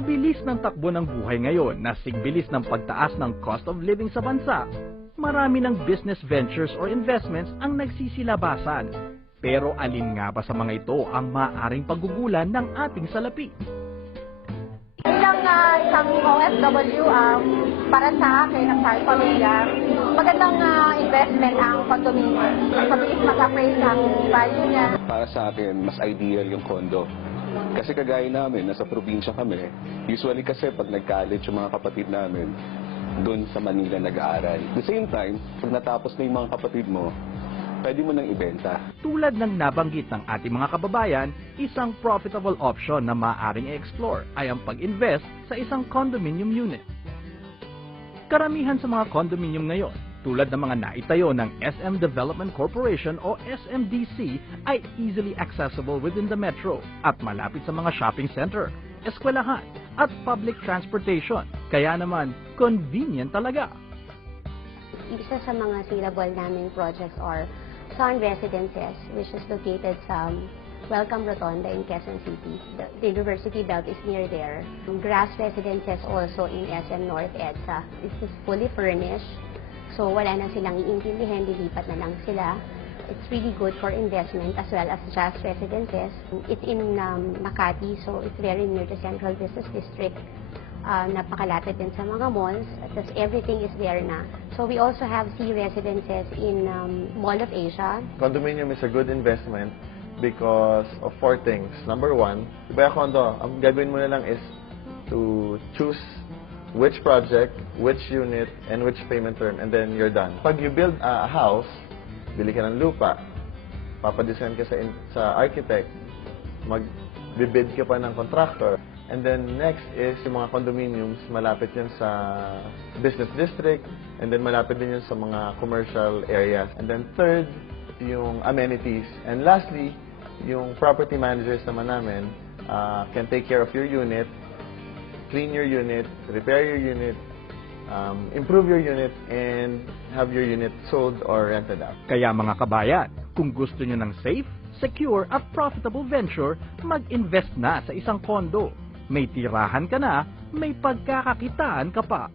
Mabilis ng takbo ng buhay ngayon na sigbilis ng pagtaas ng cost of living sa bansa, marami ng business ventures or investments ang nagsisilabasan. Pero alin nga ba sa mga ito ang maaaring paggugulan ng ating salapi? Bilang isang OFW, para sa akin, ang sa pamilya, magandang investment ang condominium. Mabilis mag-appraise ang value niya. Para sa akin, mas ideal yung condo. Kasi kagaya namin, nasa probinsya kami, usually kasi pag nag-college yung mga kapatid namin, doon sa Manila nag-aaral. At the same time, pag natapos na yung mga kapatid mo, pwede mo nang ibenta. Tulad ng nabanggit ng ating mga kababayan, isang profitable option na maaaring i-explore ay ang pag-invest sa isang condominium unit. Karamihan sa mga condominium ngayon, tulad ng mga naitayo ng SM Development Corporation o SMDC, ay easily accessible within the metro at malapit sa mga shopping center, eskwelahan at public transportation. Kaya naman, convenient talaga. Isa sa mga saleable naming projects are Sun Residences, which is located sa Welcome Rotonda in Quezon City. The University Belt is near there. Grass Residences also in SM North EDSA. This is fully furnished, so wala na silang iintindihan, lilipat na lang sila. It's really good for investment as well as Jazz Residences. It's in Makati, so it's very near the Central Business District. Napakalapit din sa mga malls, at everything is there na. So we also have C Residences in Mall of Asia. Condominium is a good investment because of 4 things. Number 1, iba yung condo, ang gagawin mo na lang is to choose which project, which unit, and which payment term, and then you're done. Pag you build a house, bili ka ng lupa, papadesign ka sa architect, magbibid ka pa ng contractor. And then next is yung mga condominiums, malapit yan sa business district, and then malapit din yan sa mga commercial areas. And then third, yung amenities. And lastly, yung property managers naman namin can take care of your unit, clean your unit, repair your unit, improve your unit, and have your unit sold or rented out. Kaya mga kabayan, kung gusto nyo ng safe, secure at profitable venture, mag-invest na sa isang condo. May tirahan ka na, may pagkakakitaan ka pa.